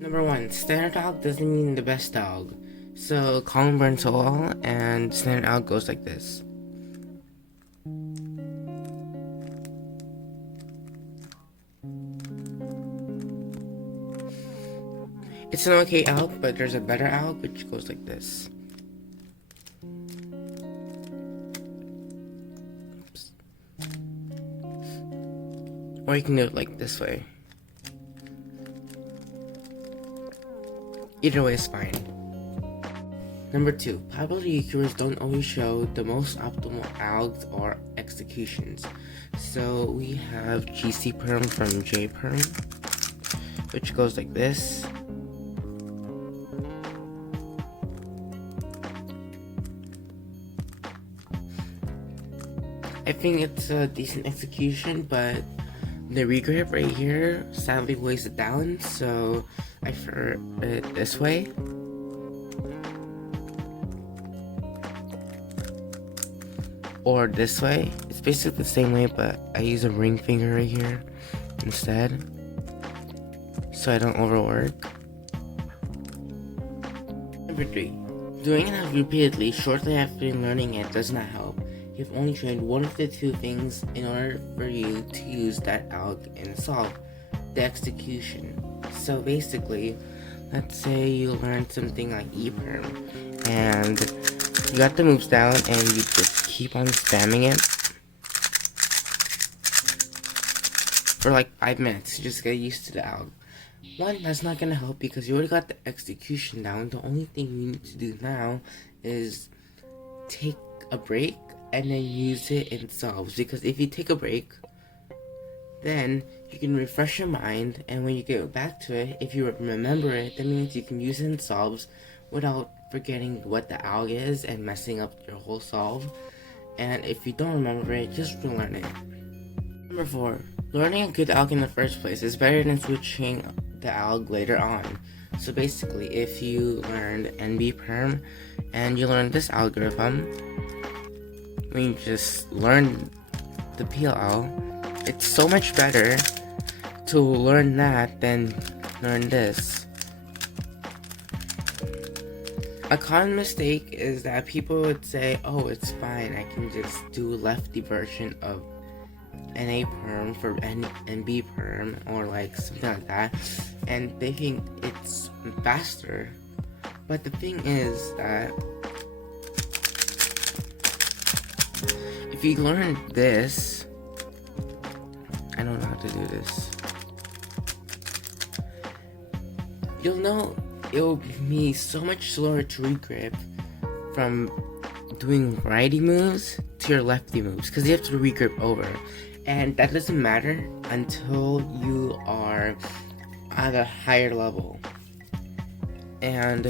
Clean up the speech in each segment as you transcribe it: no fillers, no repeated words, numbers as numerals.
Number 1, standard alg doesn't mean the best alg. So column burns all, and standard alg goes like this. It's an okay alg, but there's a better alg which goes like this. Oops. Or you can do it like this way. Either way is fine. Number 2, probability cures don't always show the most optimal algs or executions. So we have GC Perm from JPerm, which goes like this. I think it's a decent execution, but the regrip right here sadly weighs it down, so I prefer it this way. Or this way. It's basically the same way, but I use a ring finger right here instead, so I don't overwork. Number 3, doing it repeatedly shortly after learning it does not help. You've only trained one of the two things in order for you to use that alg and solve the execution. So basically, let's say you learned something like ePerm and you got the moves down and you just keep on spamming it for like 5 minutes. You just get used to the alg. One, that's not gonna help because you already got the execution down. The only thing you need to do now is take a break and then use it in solves, because if you take a break, then you can refresh your mind, and when you get back to it, if you remember it, that means you can use it in solves without forgetting what the alg is and messing up your whole solve. And if you don't remember it, just relearn it. Number 4, learning a good alg in the first place is better than switching the alg later on. So basically, if you learned NB Perm and you learned this algorithm, when you just learn the PLL, it's so much better to learn that than learn this. A common mistake is that people would say, oh, it's fine, I can just do lefty version of NA Perm for NB Perm, or like something like that, and they think it's faster. But the thing is that if you learn this, I don't know how to do this, you'll know it'll be so much slower to regrip from doing righty moves to your lefty moves, because you have to regrip over, and that doesn't matter until you are at a higher level. And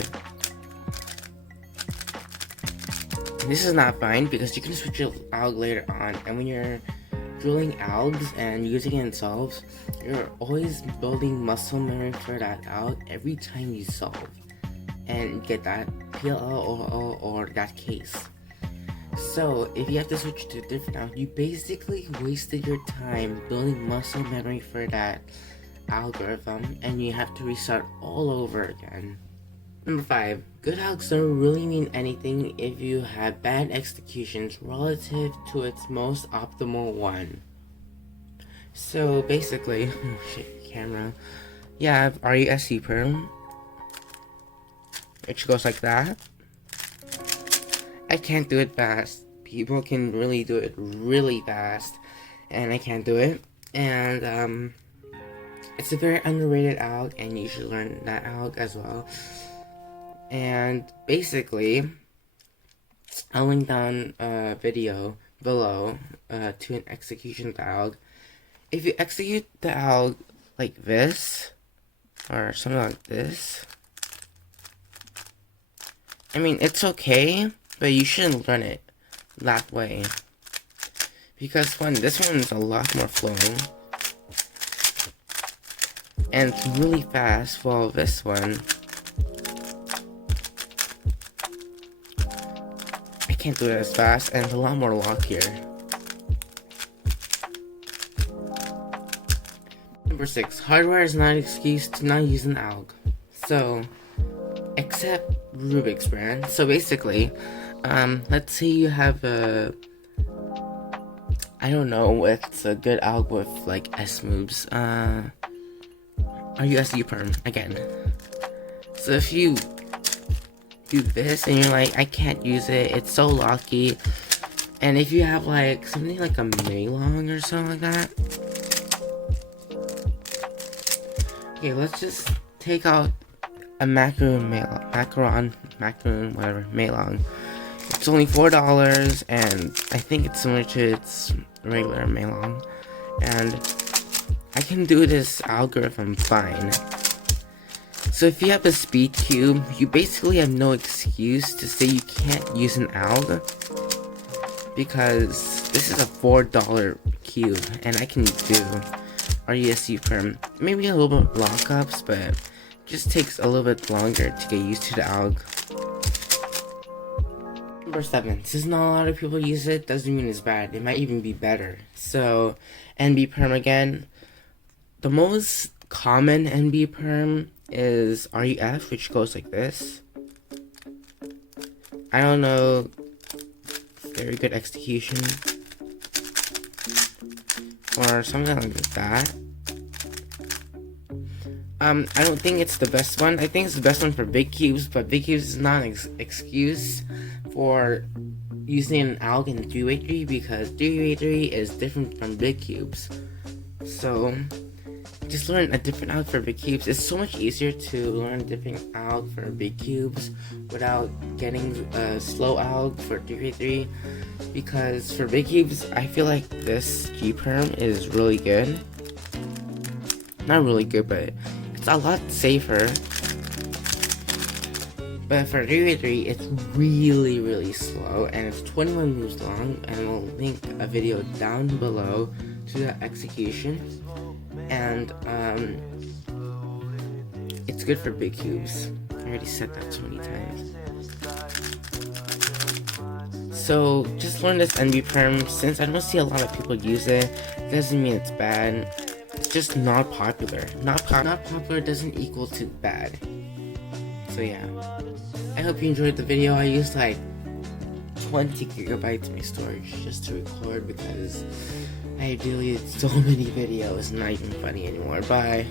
this is not fine because you can switch your alg later on, and when you're drilling algs and using it in solves, you're always building muscle memory for that alg every time you solve and get that PLL or that case. So if you have to switch to a different alg, you basically wasted your time building muscle memory for that algorithm, and you have to restart all over again. Number 5, good algs don't really mean anything if you have bad executions relative to its most optimal one. So basically, oh shit, camera. Yeah, I have RESC Perm, which goes like that. I can't do it fast. People can really do it really fast, and I can't do it. And it's a very underrated alg, and you should learn that alg as well. And basically, I'll link down a video below to an execution of the alg. If you execute the alg like this, or something like this, I mean, it's okay, but you shouldn't run it that way. Because this one is a lot more flowing, and it's really fast, while this one, can't do it as fast, and a lot more lock here. Number 6, hardware is not an excuse to not use an alg. So, except Rubik's brand. So basically, let's say you have I don't know what's a good alg with like S moves. Are you SU Perm again? So if you do this and you're like, I can't use it, it's so locky. And if you have like something like a Maylong or something like that. Okay, let's just take out a macaroon, whatever, Maylong. It's only $4 and I think it's similar to its regular Maylong. And I can do this algorithm fine. So if you have a speed cube, you basically have no excuse to say you can't use an alg, because this is a $4 cube and I can do RESU Perm. Maybe a little bit lockups, but it just takes a little bit longer to get used to the alg. Number 7. Since not a lot of people use it, doesn't mean it's bad. It might even be better. So, NB Perm again. The most common NB Perm is REF, which goes like this. I don't know. Very good execution. Or something like that. I don't think it's the best one. I think it's the best one for big cubes, but big cubes is not an excuse for using an alg in 383 because 383 is different from big cubes. So just learn a different alg for big cubes. It's so much easier to learn a different alg for big cubes without getting a slow alg for 383, because for big cubes I feel like this G-Perm is really good. Not really good, but it's a lot safer. But for 383, it's really slow, and it's 21 moves long, and we'll link a video down below to the execution. And it's good for big cubes. I already said that so many times. So just learn this NB Perm. Since I don't see a lot of people use it, it doesn't mean it's bad. It's just not popular. Not popular doesn't equal to bad. So yeah, I hope you enjoyed the video. I used like 20 gigabytes of my storage just to record because I deleted so many videos, not even funny anymore. Bye.